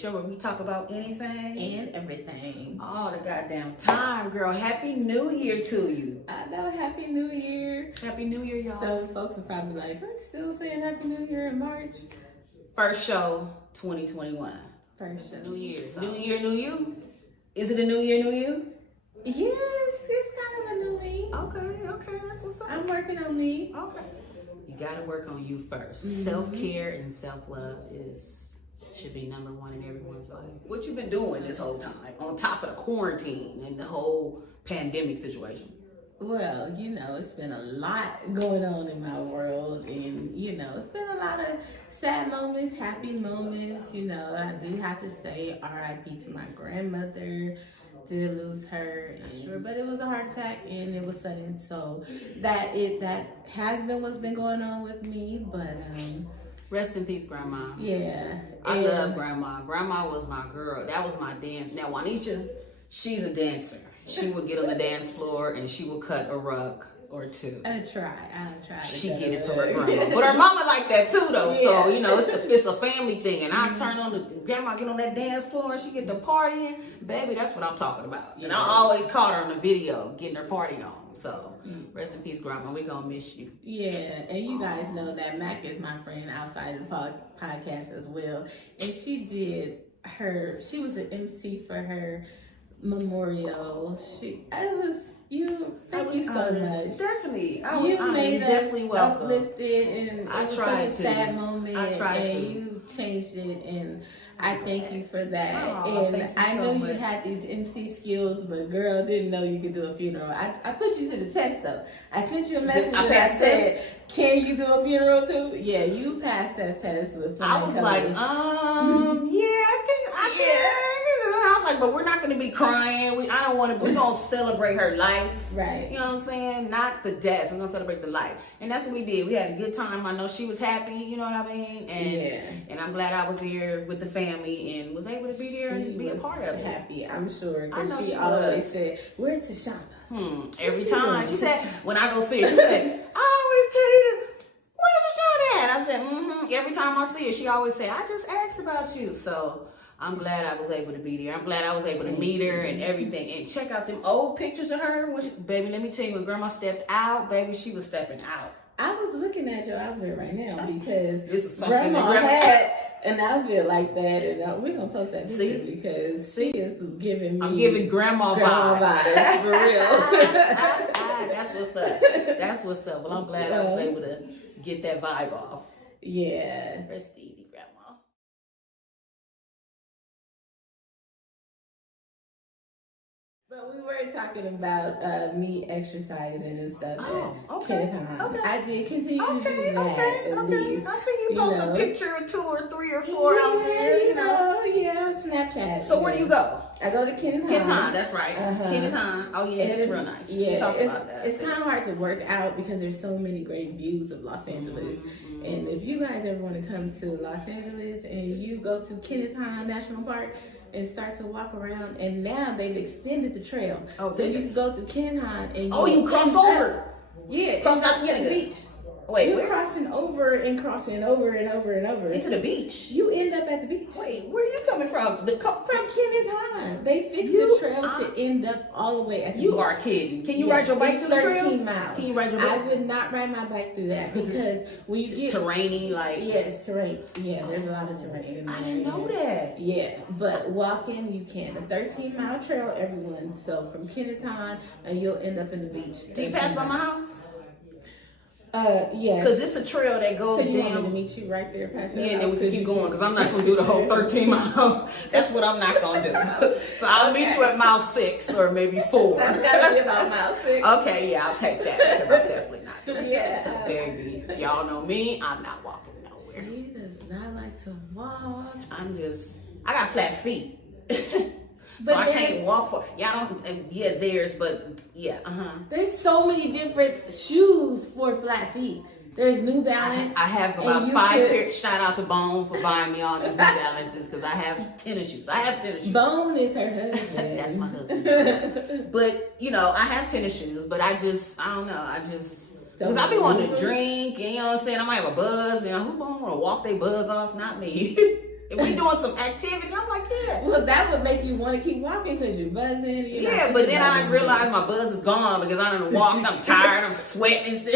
show where we talk about anything and everything. All the goddamn time, girl. Happy New Year to you. I know, Happy New Year. Happy New Year, y'all. So folks are probably like, I'm still saying Happy New Year in March. First show, 2021. First show. New Year. So. New Year, new you? Is it a new year, new you? Yes, it's kind of a new me. Okay, that's what's up. I'm working on me. Okay. You gotta work on you first. Mm-hmm. Self-care and self-love should be number one in everyone's life. What you been doing this whole time, on top of the quarantine and the whole pandemic situation? Well, you know, it's been a lot going on in my world, and you know, it's been a lot of sad moments, happy moments. You know, I do have to say R.I.P. to my grandmother. Did lose her, and, but it was a heart attack and it was sudden. So that has been what's been going on with me. But rest in peace, Grandma. Yeah, I love Grandma. Grandma was my girl. That was my dance. Now Juanita, she's a dancer. She would get on the dance floor and she would cut a rug or two. I try. She get it from her grandma, but her mama like that too, though. Yeah. So you know, it's a family thing. And I turn on the grandma, get on that dance floor, and she get the partying, baby. That's what I'm talking about. Yeah. And I always caught her on the video getting her party on. So rest in peace, Grandma. We gonna miss you. Yeah, and you guys know that Mac is my friend outside of the podcast as well, and she was an MC for her memorial. Thank you so much. Definitely. You made us definitely welcome. Uplifted, and I it was tried such a sad moment. You changed it, and I thank you for that. And I know you had these MC skills, but girl, didn't know you could do a funeral. I put you to the test though. I sent you a message and I said, can you do a funeral too? Yeah, you passed that test with I was like, yeah, I can. I was like, but we're not going to be crying. We're going to celebrate her life. Right. You know what I'm saying? Not the death. We're going to celebrate the life. And that's what we did. We had a good time. I know she was happy. You know what I mean? And I'm glad I was here with the family and was able to be there and be a part of it. Happy, I'm sure. Because she always said, where's Tashana? Every time. She said, when I go see her, she said, I always tell you, where's Tashana at? I said, Every time I see her, she always say, I just asked about you. So I'm glad I was able to be there. I'm glad I was able to meet her and everything. And check out them old pictures of her. Baby, let me tell you, when Grandma stepped out, baby, she was stepping out. I was looking at your outfit right now because this is Grandma had an outfit like that. And we're going to post that picture because she is giving me... I'm giving Grandma vibes. For real. That's what's up. That's what's up. Well, I'm glad I was able to get that vibe off. Yeah. Rest easy, Grandma. But we were talking about me exercising and stuff. Okay. I did continue to do that at least. I see you post a picture or 2 or 3 or 4 out there. You know, Snapchat. So where do you go? I go to Kenneth Hahn. That's right. Kenneth Hahn. Oh yeah, it's real nice. Yeah, talk about that. It's kind of hard to work out because there's so many great views of Los Angeles. And if you guys ever want to come to Los Angeles and you go to Kenneth Hahn National Park and start to walk around, and now they've extended the trail. So you can go through Kenneth Hahn and you can cross over. Cross out to the beach. Wait, you're crossing over and crossing over and over and over into the beach. You end up at the beach. Wait, where are you coming from? From Kenneth Hahn. They fixed the trail to end up all the way at the beach. You are kidding. Can you ride your bike through the trail? 13 miles. Can you ride your bike? I would not ride my bike through that because when you get terrainy, like it's terrain. Yeah, there's a lot of terrain in there. I didn't know that. Yeah, but walking you can. A 13-mile trail, everyone. So from Kenneth Hahn, and you'll end up in the beach. Do you pass by my house? Yes. Because it's a trail that goes so you down. Want me to meet you right there, Pastor? Yeah, then we can keep going because I'm not going to do the whole 13 miles. That's what I'm not going to do. So I'll meet you at mile 6 or maybe 4. That's got to be about mile 6. Okay, yeah, I'll take that because I'm definitely not doing that. Yeah. That's very big. Y'all know me. I'm not walking nowhere. He does not like to walk. I got flat feet. So I can't walk for There's so many different shoes for flat feet. There's New Balance. I have about 5 pairs. Shout out to Bone for buying me all these New Balances because I have tennis shoes. Bone is her husband. That's my husband. But I have tennis shoes, but I don't know. Because I be wanting to drink, and you know what I'm saying? I might have a buzz, who don't want to walk their buzz off? Not me. If we doing some activity, I'm like, yeah. Well, that would make you want to keep walking because you're buzzing. Yeah, but then I realized my buzz is gone because I done walked. I'm tired. I'm sweating and stuff.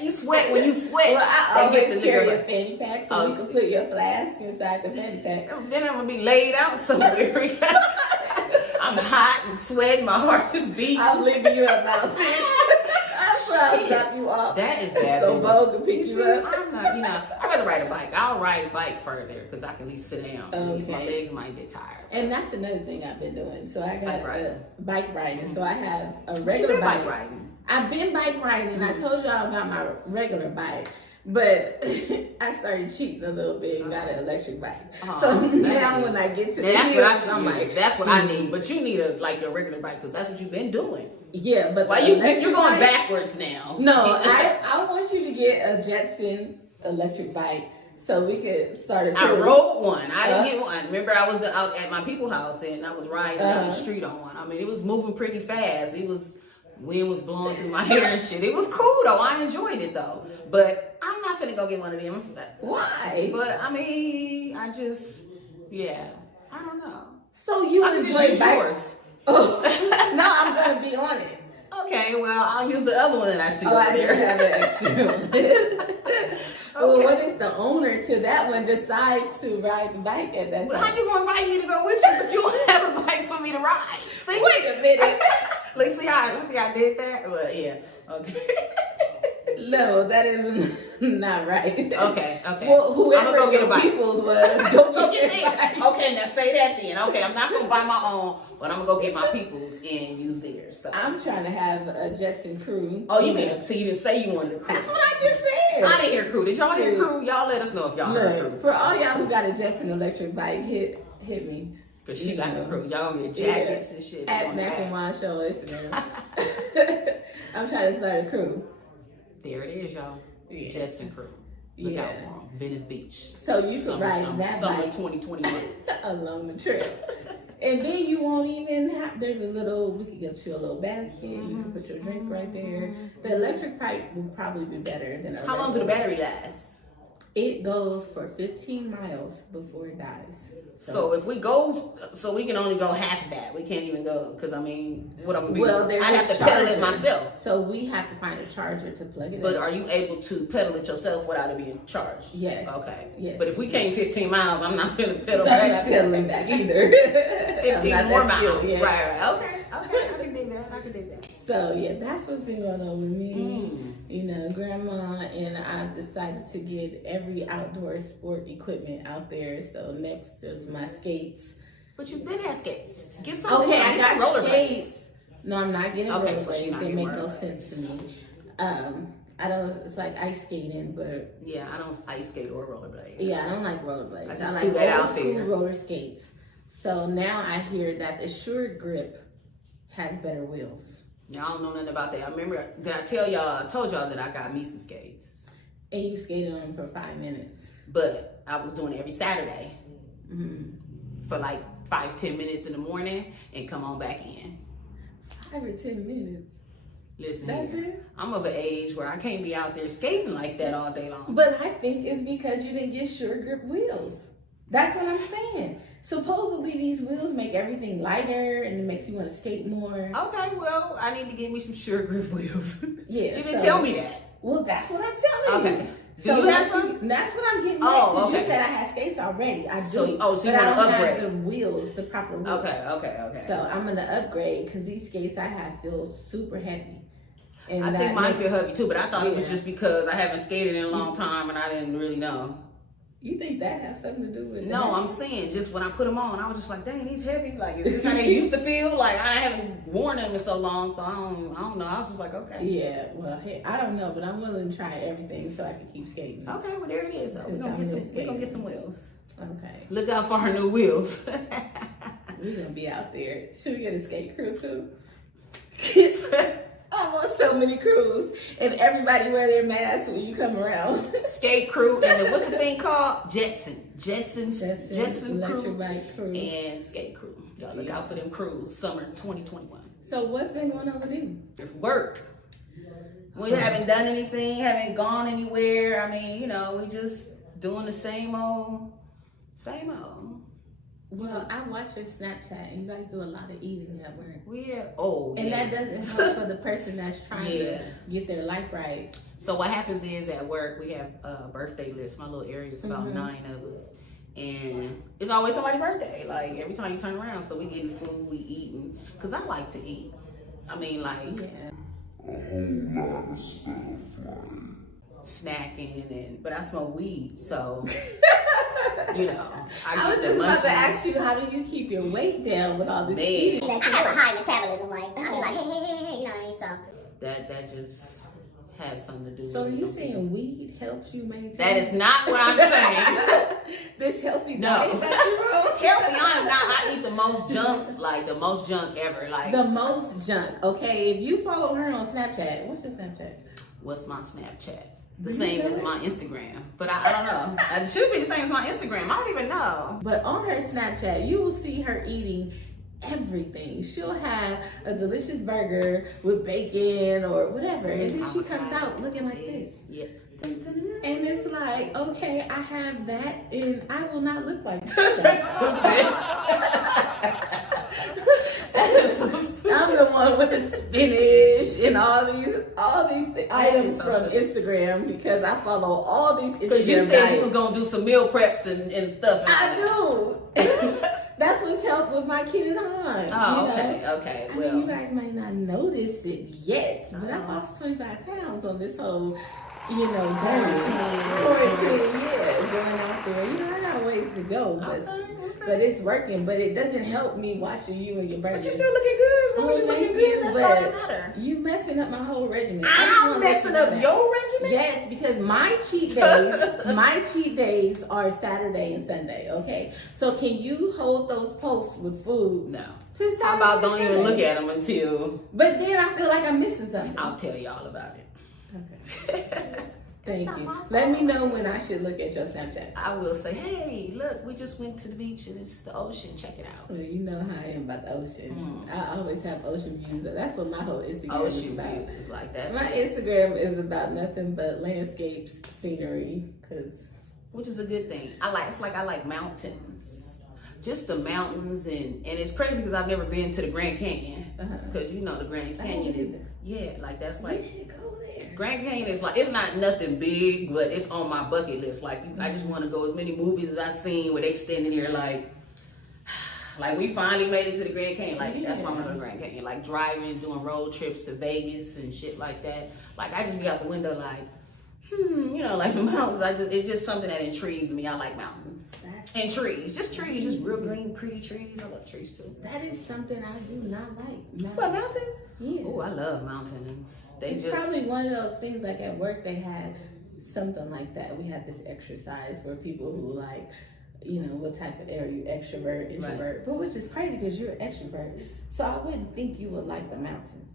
You sweat when you sweat. Well, I always carry a fanny pack so you can put your flask inside the fanny pack. Then I'm gonna be laid out somewhere. I'm hot and sweating. My heart is beating. I'm leaving you up now, sis. I'll drop you off. That is bad. So Bo can pick you up. I'm not, I'd rather ride a bike. I'll ride a bike further because I can at least sit down. At least my legs might get tired. And that's another thing I've been doing. So I got bike riding. Mm-hmm. So I have a regular bike riding. I've been bike riding. Mm-hmm. I told y'all about my regular bike. But I started cheating a little bit and got an electric bike. So now when I get to that's what I need. But you need your regular bike because that's what you've been doing. Yeah, but why you're going backwards now? No, I want you to get a Jetson electric bike so we could start a cruise. I rode one. I didn't get one. Remember, I was out at my people's house and I was riding down the street on one. I mean, it was moving pretty fast. Wind was blowing through my hair and shit. It was cool though. I enjoyed it though. But I'm not finna go get one of them. Why? But I mean, I don't know. So you enjoy yours? Oh, no, I'm gonna be on it. Okay, well, I'll use the other one that I see over I there. Have an extra one. Okay. Well, what if the owner to that one decides to ride the bike at that time? How you gonna invite me to go with you, but you don't have a bike for me to ride? See? Wait a minute. Let's see how I did that. Well, yeah. Okay. No, that is not right. Okay. Well, whoever go get a people's was, go get it. Okay, now say that then. Okay, I'm not gonna buy my own, but I'm gonna go get my people's and use theirs. So. I'm trying to have a Jetson crew. Oh, you mean? So you didn't say you wanted a crew? That's what I just said. I didn't hear crew. Did y'all hear crew? Y'all let us know if y'all heard crew. For all y'all who got a Jetson electric bike, hit me. Cause she got the crew. Y'all gonna get jackets and shit. At Mack and Wan show Instagram. I'm trying to start a crew. There it is, y'all. Jetson crew. Look out for them. Venice Beach. So you can ride that summer bike 2021 along the trip. And then you won't even have, we can get you a little basket. You can put your drink right there. The electric bike will probably be better than How long do the battery last? It goes for 15 miles before it dies. So if we go, so we can only go half that. We can't even go, because I mean, what I'm gonna be I have to pedal it myself. So we have to find a charger to plug it in. But are you able to pedal it yourself without it being charged? Yes. Okay. Yes. But if we came 15 miles, I'm not gonna pedal back. I'm not pedaling back either. 15 more miles. Yeah. Right. Okay. I can do that. So yeah, that's what's been going on with me. You know, grandma and I've decided to get every outdoor sport equipment out there. So next is my skates. But you've been at skates. Get some. Okay, I got roller skates. No, I'm not getting roller so blades. They make no sense to me. I don't. It's like ice skating, but yeah, I don't ice skate or rollerblade. Yeah, I don't like rollerblades. I like old school roller skates. So now I hear that the Sure Grip has better wheels. Y'all don't know nothing about that. I remember, I told y'all that I got me some skates. And you skated on them for 5 minutes. But I was doing it every Saturday for like 5-10 minutes in the morning and come on back in. 5 or 10 minutes. Listen, that's it? I'm of an age where I can't be out there skating like that all day long. But I think it's because you didn't get Sure Grip wheels. That's what I'm saying. Supposedly these wheels make everything lighter and it makes you want to skate more. Okay, well, I need to get me some Sure Grip wheels. Yeah. You didn't tell me that. Well, that's what I'm telling you. Do you have some? That's what I'm getting next. You said I had skates already. I do. So you want to upgrade? Have the wheels, the proper wheels. Okay. So I'm going to upgrade because these skates I have feel super heavy. And I think mine feel heavy too, but I thought it was just because I haven't skated in a long time and I didn't really know. You think that has something to do with it? No, I'm saying just when I put them on, I was just like, dang, he's heavy. Like, is this how they used to feel? Like, I haven't worn them in so long, so I don't know. I was just like, okay. Yeah, well, hey, I don't know, but I'm willing to try everything so I can keep skating. Okay, well, there it is. So we're gonna get some wheels. Okay. Look out for our new wheels. We're gonna be out there. Should we get a skate crew too? I want so many crews, and everybody wear their masks when you come around. Skate crew, and what's the thing called? Jetson electric crew, bike crew, and skate crew. Y'all look out for them crews. Summer 2021. So what's been going on with you? Work. We haven't done anything. Haven't gone anywhere. I mean, we just doing the same old Same old. Well, I watch your Snapchat, and you guys do a lot of eating at work. And that doesn't help for the person that's trying to get their life right. So what happens is at work we have a birthday list. My little area is about 9 of us, and it's always somebody's birthday. Like every time you turn around, so we getting food, we eating. Cause I like to eat. I mean, like a whole lot of stuff, like snacking, but I smoke weed, so. You know, I was just about to ask you, how do you keep your weight down with all this eating? I have a high metabolism, like I be like, hey, you know what I mean? So that just has something to do. So with you saying weed helps you maintain? That is not what I'm saying. This healthy diet that you're on? Healthy, I am not. I eat the most junk, like the most junk ever. Like the most junk. Okay, if you follow her on Snapchat, what's your Snapchat? What's my Snapchat? The same as my Instagram, but I don't know. It should be the same as my Instagram. I don't even know. But on her Snapchat, you will see her eating everything. She'll have a delicious burger with bacon or whatever, and then she comes out looking like this. Yeah. And it's like, okay, I have that, and I will not look like that. That's stupid. That is so stupid. I'm the one with the spinach and all these items so from stupid. Instagram, because I follow all these Instagram Because you said diets. you was gonna do some meal preps and stuff. I do. That's what's helped with my kid is on. Oh, okay, okay. I Well, mean, you guys might not notice it yet, but I lost 25 pounds on this whole, quarantine, going out there. I got ways to go, but it's working. But it doesn't help me watching you and your burgers. but you're still looking good. As long as you're looking good, that's all that matters. You messing up my whole regimen. I'm messing up your regimen? Yes, because my cheat days are Saturday and Sunday, okay? So can you hold those posts with food? No. To How about don't Saturday? even look at them until... But then I feel like I'm missing something. I'll tell you all about it. Okay. Thank you. Let me know when I should look at your Snapchat. I will say, hey, look, we just went to the beach and it's the ocean. Check it out. Well, you know how I am about the ocean. I always have ocean views. That's what my whole Instagram is Ocean about. views, like that. My Instagram is about nothing but landscapes, scenery, which is a good thing. I like mountains. Just the mountains, and it's crazy because I've never been to the Grand Canyon. Because the Grand Canyon is, that's like... We should go there. Grand Canyon is like, it's not nothing big, but it's on my bucket list. Like, I just want to go as many movies as I've seen where they standing there like we finally made it to the Grand Canyon. Like, that's why I'm going to the Grand Canyon. Like, driving, doing road trips to Vegas and shit like that. Like, I just be out the window like, like the mountains. It's just something that intrigues me. I like mountains. And trees. Just trees. Just real green, pretty trees. I love trees too. That is something I do not like. What, mountains? Yeah. Oh, I love mountains. It's probably one of those things, like at work they had something like that. We had this exercise where people who like, what type of are you, extrovert, introvert, right. But which is crazy because you're an extrovert. So I wouldn't think you would like the mountains.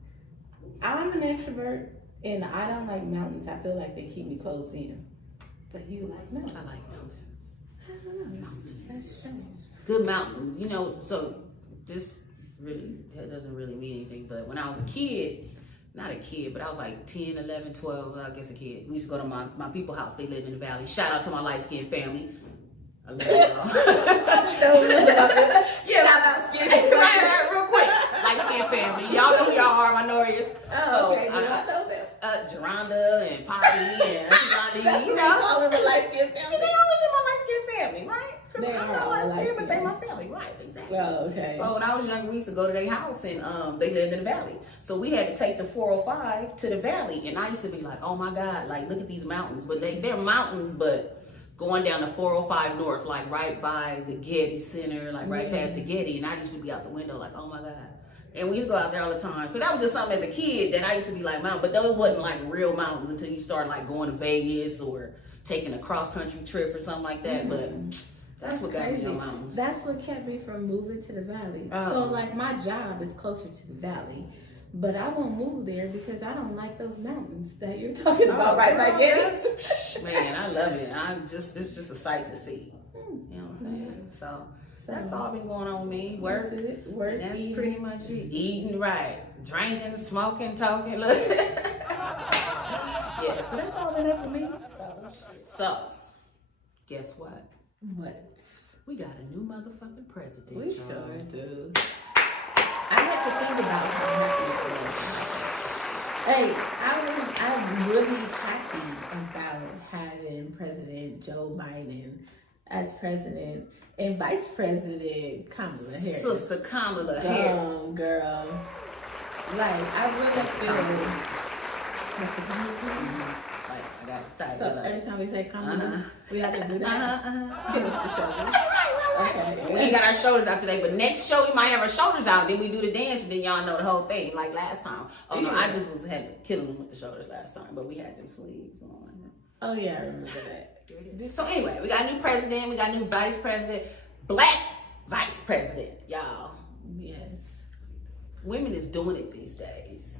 I'm an extrovert and I don't like mountains. I feel like they keep me closed in. But you like mountains. I like mountains. I don't know. Mountains. Good mountains. So this really, that doesn't really mean anything, but when I was a kid, not a kid, but I was like 10, 11, 12, I guess a kid. We used to go to my people's house. They lived in the valley. Shout out to my light-skinned family. I love y'all. Shout out skin family. Right, real quick. Light-skinned family. Y'all know who y'all are, minorities. Oh, okay. Do I know them? Geronda and Poppy and Auntie That's Lonnie, what we call them, a light-skinned family. They always in my light-skinned family, right? Because They I'm are not all light-skinned, but they light-skinned. my family, right? Exactly. Well, okay. So when I was younger, we used to go to their house, and they lived in the valley. So we had to take the 405 to the valley, and I used to be like, oh my God, like look at these mountains. But they're mountains, but going down the 405 north, like right by the Getty Center, like right past the Getty, and I used to be out the window like, oh my God. And we used to go out there all the time. So that was just something as a kid that I used to be like, mountain. But those wasn't like real mountains until you start like going to Vegas or taking a cross-country trip or something like that. But that's what got me on mountains. That's what kept me from moving to the valley. Oh. So like my job is closer to the valley, but I won't move there because I don't like those mountains that you're talking about right by Getty. Man, I love it. It's just a sight to see. You know what I'm saying? So that's all been going on with me. Work. That's eating. pretty much it. Eating right. Drinking, smoking, talking. Look. Yeah, so that's all been up for me. So guess what? What? We got a new motherfucking president. We y'all. sure do. I had to think about how happy it was. Hey, I'm really happy about having President Joe Biden as president and Vice President Kamala Harris. Sister Kamala Harris. Girl. Like, I really feel Mr. Kamala. Like, I got excited. So like, every time we say Kamala, we have to do that. Give us the shoulders. Okay. We ain't got our shoulders out today, but next show we might have our shoulders out. Then we do the dance, and then y'all know the whole thing, like last time. Oh no, I just was had killing them with the shoulders last time, but we had them sleeves on. Oh yeah, I remember that. So anyway, we got a new president, we got a new vice president, black vice president, y'all. Yes. Women is doing it these days.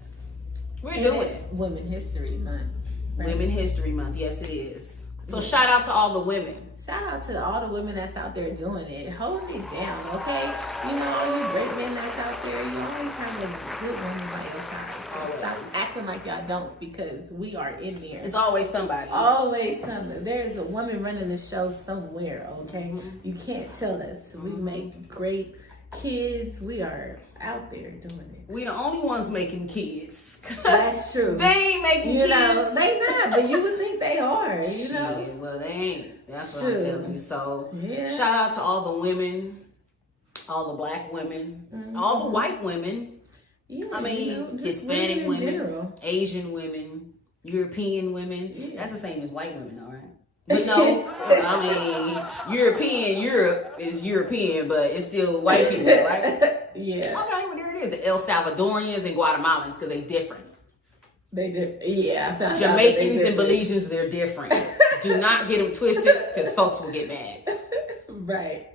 We're And doing it's it. Women History Month. Right? Women History Month, yes it is. So shout out to all the women. Shout out to all the women that's out there doing it. Holding it down, okay? You know, all you great men that's out there, you always trying to put women by your side. So stop acting like y'all don't, because we are in there. It's always somebody. Always something. There is a woman running the show somewhere, okay? You can't tell us. We make great kids. We are out there doing it. We the only ones making kids. That's true. They ain't making You kids. know, they not, but you would think they are, you know? Shit, well, they ain't. That's what True. I'm telling you. So, Yeah. shout out to all the women, all the black women, all the white women. Yeah, I mean, you know, just Hispanic in women, general. Asian women, European women. Yeah. That's the same as white women, all right? But no, I mean, Europe is European, but it's still white people, right? Yeah, Okay, well, there it is. The El Salvadorians and Guatemalans, because they different. they did. Yeah, I found out that Jamaicans they and did. Belizeans, they're different. Do not get them twisted, because folks will get mad. Right.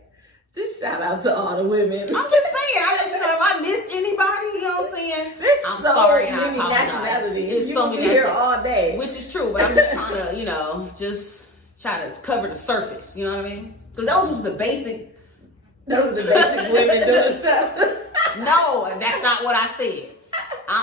Just shout out to all the women. I'm just saying, I let you know if I missed anybody, you know what I'm saying? There's I'm so sorry and I many apologize. nationalities. It's You so could many be here nationalities. all day. Which is true, but I'm just trying to, you know, just try to cover the surface, you know what I mean? Because those was the basic. Those are the basic women doing stuff. No, that's not what I said.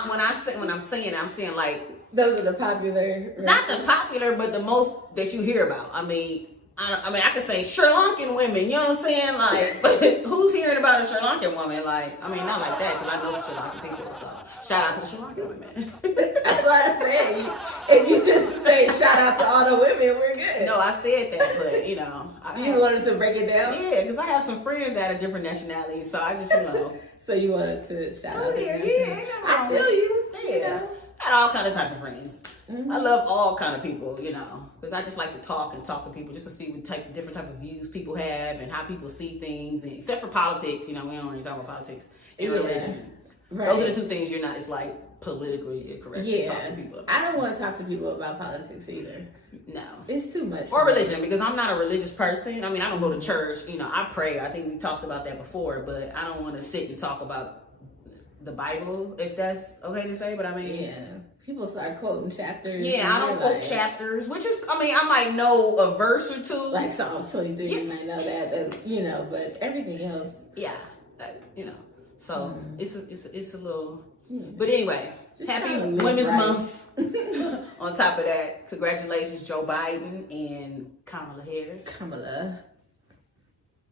When I'm saying like, Those are the popular. not the popular, but the most that you hear about. I mean, I could say Sri Lankan women, you know what I'm saying? Like, but who's hearing about a Sri Lankan woman? Like, I mean, not like that, because I know Sri Lankan people, so shout out to the Sri Lankan women. That's what I said. If you just say shout out to all the women, we're good. No, I said that, but, you know. You wanted to break it down? Yeah, because I have some friends that are different nationalities, so I just, you know. So you wanted to shout out to them. Yeah, I feel you. Yeah. You know? I got all kind of type of friends. Mhm. I love all kind of people, you know, because I just like to talk to people just to see what different type of views people have and how people see things. And except for politics, you know, we don't really talk about politics and Yeah. religion. Right. Those are the two things you're not. It's like politically correct to talk to people about. I don't want to talk to people about politics either. No. It's too much. Or religion, because I'm not a religious person. I mean, I don't go to church. You know, I pray. I think we talked about that before, but I don't want to sit and talk about the Bible, if that's okay to say. But I mean, Yeah. People start quoting chapters. yeah, I don't quote chapters, which is, I mean, I might know a verse or two. Like Psalms 23, Yeah. you might know that, you know, but everything else. Yeah, you know. So it's a little. Mm. But anyway, Just happy trying to live Women's right. Month. On top of that, congratulations, Joe Biden and Kamala Harris. Kamala.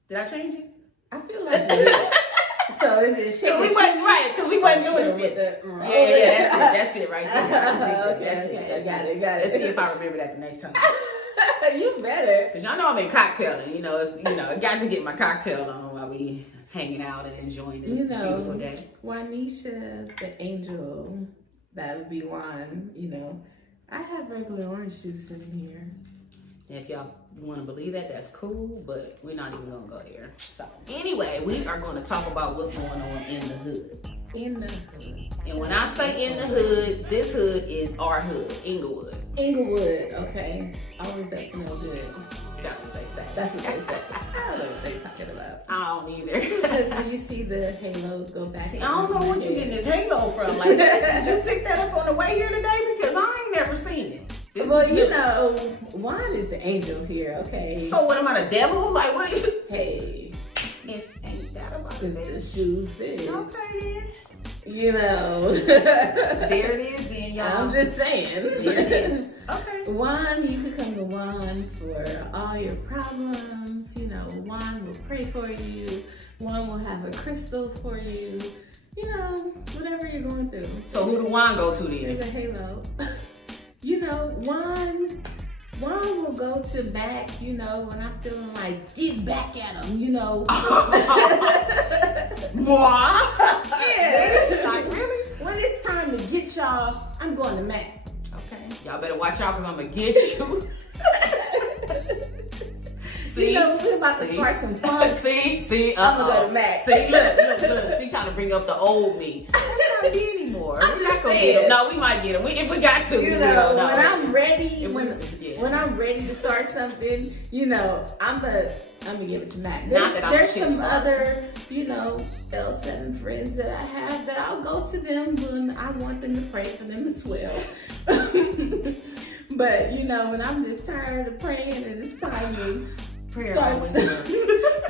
Did I change it? I feel like we did. So is it shake? Because we wasn't right. Because we wasn't doing with it. the Yeah, that's it right there. Okay, got it. Let's see if I remember that the next time. You better. Because y'all know I'm in cocktailing. You know, I got to get my cocktail on while we hanging out and enjoying this You know, beautiful day. Juanisha, the angel, that would be Wan, you know. I have regular orange juice in here. And if y'all want to believe that, that's cool, but we're not even going to go there. So, anyway, we are going to talk about what's going on in the hood. In the hood. And when I say in the hood, this hood is our hood, Inglewood. Inglewood, okay. Always up to no good. That's what they say. That's what they say. I don't know what they're talking about. I don't either. Because do you see the halos go back? See, I don't know what you getting this halo from. Like, did you pick that up on the way here today? Because I ain't never seen it. This Well, is you new. know, Juan is the angel here, okay? So what, am I the devil? Like, what are you? Hey, Ain't that about because the it? shoes fit. Okay, You know. then. There it is, then. y'all. I'm just saying. There it is. Okay. Wan, you can come to Wan for all your problems. You know, Wan will pray for you. Wan will have a crystal for you. You know, whatever you're going through. So who do Wan go to There's then? a halo. You know, Wan will go to back, you know, when I'm feeling like, get back at him, you know. Moi? Yeah. Like, really? When it's time to get y'all, I'm going to Mac. Okay. Y'all better watch out because I'm going to get you. See? You know, we're about to start some fun. See? I'm going to go to Mac. See, look. She trying to bring up the old me. That's not me anymore. We're not going to get him. No, we might get him. If we got to, You we know, will. No. when I'm ready, Yeah. when I'm ready to start something, you know, I'm gonna give it to Mac. Not that I'm There's shit some smart. other, you know, L7 friends that I have that I'll go to them when I want them to pray for them as well. But you know, when I'm just tired of praying and it's time to Prayer start, always works.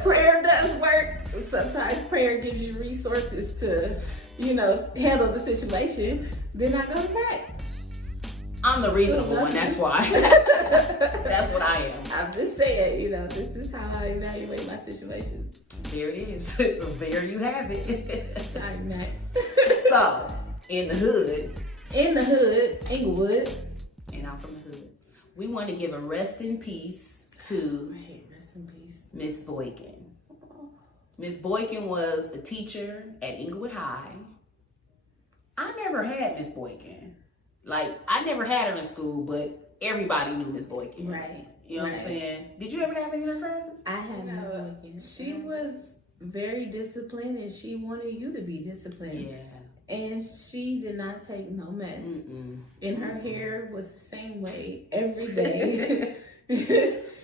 prayer does work. Sometimes prayer gives you resources to, you know, handle the situation. Then I go back. I'm the reasonable one, that's why. That's what I am. I'm just saying, you know, this is how I evaluate my situation. There it is. There you have it. Sorry, Mac. So, in the hood, In the hood, Inglewood. and I'm from the hood, we want to give a rest in peace to Rest in peace. Miss Boykin. Miss Boykin was a teacher at Inglewood High. I never had Miss Boykin. Like, I never had her in school, but everybody knew Miss Boykin. Right. You know what I'm saying? Did you ever have any of her classes? I had Miss Boykin. She was very disciplined and she wanted you to be disciplined. Yeah. And she did not take no mess. Mm-mm. And her hair was the same way every day.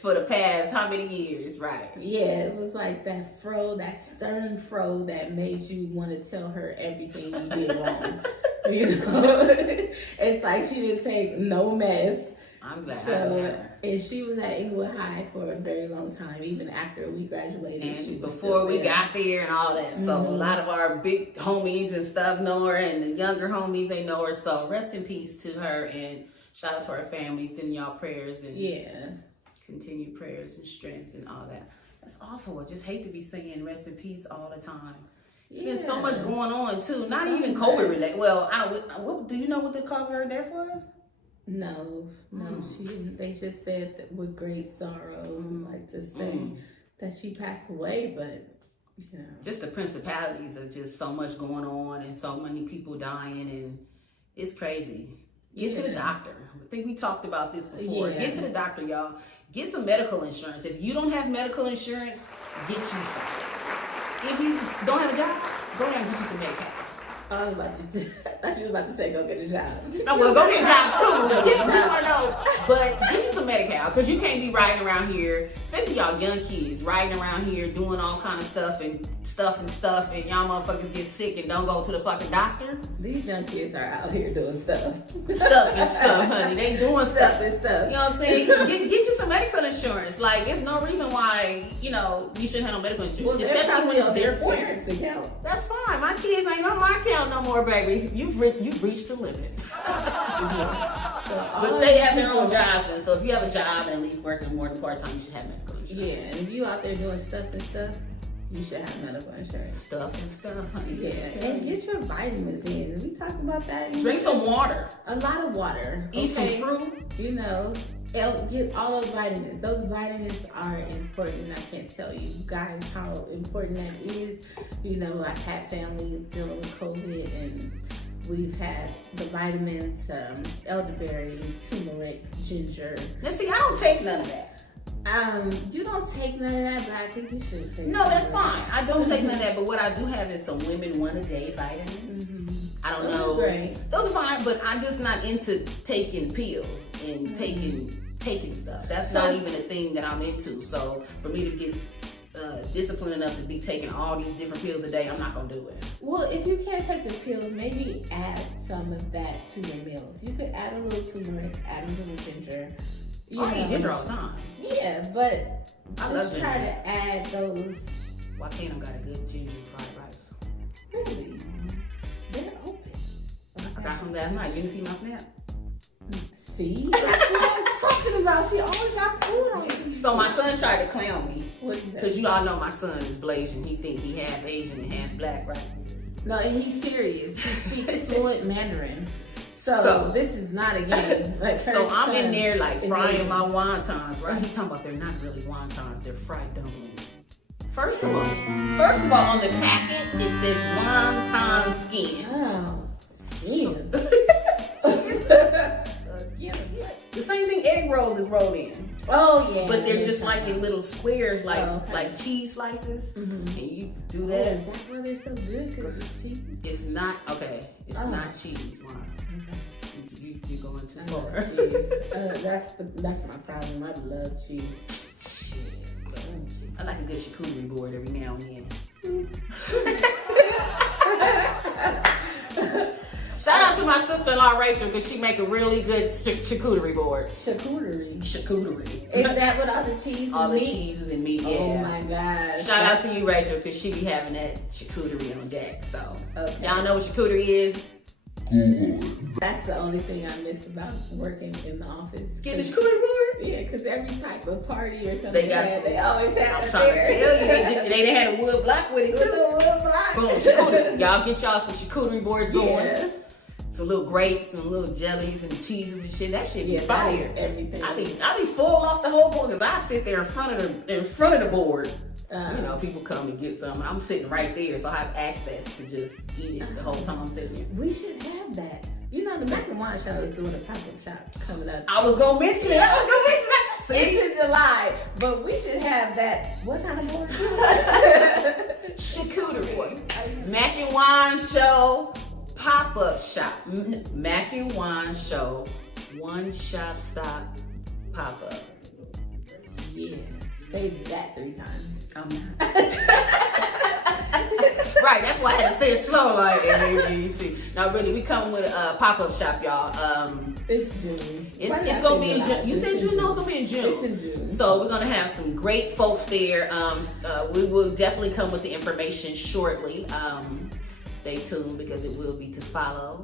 For the past how many years, right? Yeah, it was like that fro, that stern fro that made you want to tell her everything you did wrong. You know? It's like she didn't take no mess. I'm glad I So, had her. and she was at Inglewood High for a very long time, even after we graduated. she And was before still we there. got there and all that. So a lot of our big homies and stuff know her, and the younger homies, they know her. So rest in peace to her, and shout out to her family. Send y'all prayers and continued prayers and strength and all that. That's awful. I just hate to be saying rest in peace all the time. There's been so much going on too. Not even COVID related. Well, do you know what the cause of her death was? No, she didn't. They just said that with great sorrow, like to say that she passed away, but you know. Just the principalities of just so much going on and so many people dying, and it's crazy. Get to the doctor. I think we talked about this before. Yeah. Get to the doctor, y'all. Get some medical insurance. If you don't have medical insurance, get you some. If you don't have a job, go ahead and get you some Medicaid. I was about to. I thought you was about to say go get a job. No, well, go get a job too. Get one of those. But get you some Medicaid, because you can't be riding around here, especially y'all young kids, riding around here doing all kind of stuff, and y'all motherfuckers get sick and don't go to the fucking doctor. These young kids are out here doing stuff. Stuff, honey. They doing stuff. and stuff. You know what I'm saying? Get you some medical insurance. Like, there's no reason why, you shouldn't have no medical insurance. Well, especially when it's their parents' account. That's fine. My kids ain't on my account no more, baby. You've reached the limit. But they have their own jobs, and so if you have a job and at least working more than part-time, you should have medical insurance. Yeah, and if you out there doing stuff, you should have medical insurance. Stuff, honey. Yeah, and get your vitamins in. We talked about that. Drink some water. A lot of water. Eat some fruit. You know, get all those vitamins. Those vitamins are important. I can't tell you guys how important that is. You know, I've had family dealing with COVID, and we've had the vitamins, elderberry, turmeric, ginger. Now, see, I don't take none of that. You don't take none of that, but I think you should take. No, that's fine. I don't take none of that, but what I do have is some women one a day vitamins. I don't know. Great. Those are fine, but I'm just not into taking pills and taking stuff. That's not even a thing that I'm into. So for me to get disciplined enough to be taking all these different pills a day, I'm not gonna do it. Well, if you can't take the pills, maybe add some of that to your meals. You could add a little turmeric, add a little ginger. I eat ginger all the time. Yeah, but I love just try ginger. to add those. Wakano got a good ginger fried rice. Really, they're open. I cried from last night. You didn't see my snap? See? That's what I'm talking about. She always got food on her. So my son tried to clown me. What is that? Because you all know my son is Blasian. He thinks he half Asian and half black, right? No, and he's serious. He speaks fluent Mandarin. So this is not a game. Like, so I'm in there like frying my wontons, right? He talking about they're not really wontons, they're fried dumplings. First of all, on the packet it says wonton skin. Oh, skin. The same thing egg rolls is rolled in. Oh yeah. But they're just like in little squares, like cheese slices, and you do that. Is that why they're so good? Because it's cheese. It's not okay. It's not cheese. Mom. You going too far. That's my problem. I love cheese. Shit. I like a good charcuterie board every now and then. Shout out to my sister-in-law Rachel because she make a really good charcuterie board. Charcuterie. Is that with all the cheese and all meat? The cheeses and meat, yeah. Oh my gosh. Shout out to you, Rachel, because she be having that charcuterie on deck. So, okay. Y'all know what charcuterie is? That's the only thing I miss about working in the office. Get the charcuterie board? Yeah, because every type of party or something they always have I'm trying to tell you, they had a wood block with it too. Boom, charcuterie. Y'all get y'all some charcuterie boards going. Yeah. Some little grapes and little jellies and cheeses and shit. That shit be fire. Everything. I be full off the whole board because I sit there in front of the board. You know, people come and get some. I'm sitting right there, so I have access to just eat it the whole time I'm sitting there. We should have that. You know, the Mack and Wan show is doing a pop-up shop coming up. I was gonna mention it. See? It's in July, but we should have that. What kind of board? Charcuterie. Mack and Wan show pop-up shop. Mack and Wan show one shop stop pop-up. Yeah, say that 3 times. I'm not. Right, that's why I had to say it slow like that. Now really, we come with a pop-up shop, y'all. It's June. It's gonna be in June. You said June? No, it's gonna be in June. It's in June. So we're gonna have some great folks there. We will definitely come with the information shortly. Stay tuned because it will be to follow.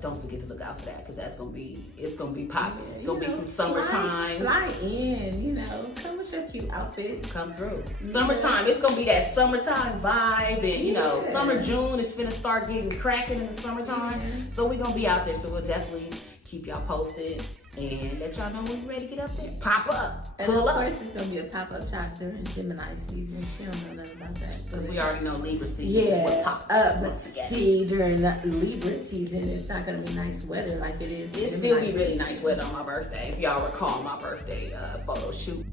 Don't forget to look out for that because it's gonna be popping. It's gonna be some summertime. Fly in, you know, come with your cute outfit. Come through. Summertime. It's gonna be that summertime vibe, and you know, summer June is finna start getting cracking in the summertime. So we're gonna be out there. So we'll definitely keep y'all posted and let y'all know when you're ready to get up there. Pop up. And of course, it's gonna be a pop-up shop during Gemini season. She don't know nothing about that. Because we already know Libra season is what pops. But see, during the Libra season, it's not gonna be nice weather like it is. It still be really nice weather on my birthday. If y'all recall my birthday photo shoot.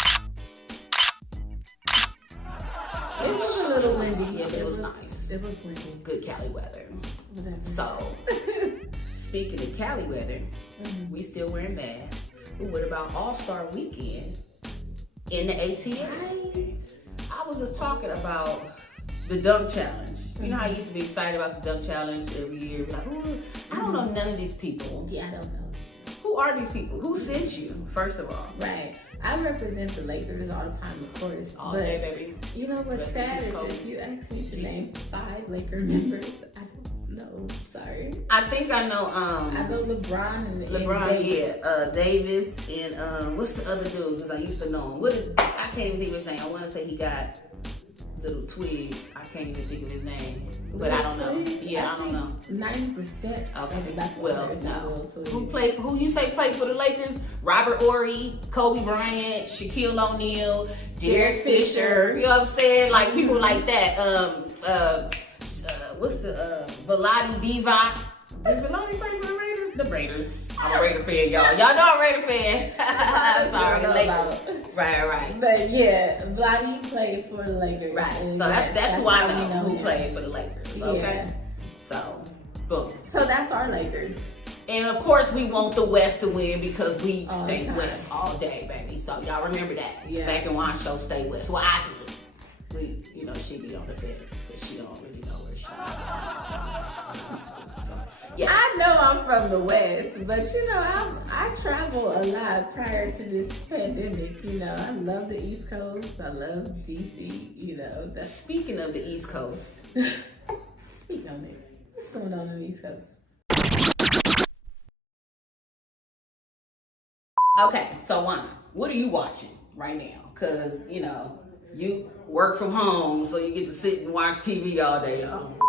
It was a little windy. Yeah, it was nice. It was windy. Good Cali weather. Whatever. So, speaking of Cali weather, we still wearing masks. But what about All-Star Weekend in the ATL? Right. I was just talking about the dunk challenge. You know how I used to be excited about the dunk challenge every year? Be like, ooh, I don't know none of these people. Yeah, I don't know. Who are these people? Who sent you, first of all? Right. I represent the Lakers all the time, of course. All but day, baby. you know what's sad is if you ask me to name 5 Laker members, I don't know. Sorry. I think I know. I know LeBron and Davis. Yeah. Davis and what's the other dude? Because I used to know him. I can't even think of his name. I want to say he got little twigs. I can't even think of his name, but I don't know. Yeah, I don't know. 90% of the basketball players no. Who you say played for the Lakers? Robert Horry, Kobe Bryant, Shaquille O'Neal, Derek Fisher. You know what I'm saying? Like people like that. What's the Vlade Divac? Did Vlade play for the Raiders? The Raiders. I'm a Raider fan, y'all. Y'all know I'm a Raider fan. I'm sorry, the Lakers. Right. But yeah, Vlade played for the Lakers. Right. So that's who I know who played for the Lakers. Okay. Yeah. So, boom. So that's our Lakers. And of course, we want the West to win because we stay West all day, baby. So y'all remember that. Yeah. Mack and Wan show stay West. Well, I do. She be on the fence because she don't really know where she is. Yeah. I know I'm from the West, but I travel a lot prior to this pandemic. I love the East Coast. I love DC. Speaking of the East Coast. Speak on it. What's going on the East Coast? Okay, so Juan, what are you watching right now? Because, you know, you work from home, so you get to sit and watch TV all day long.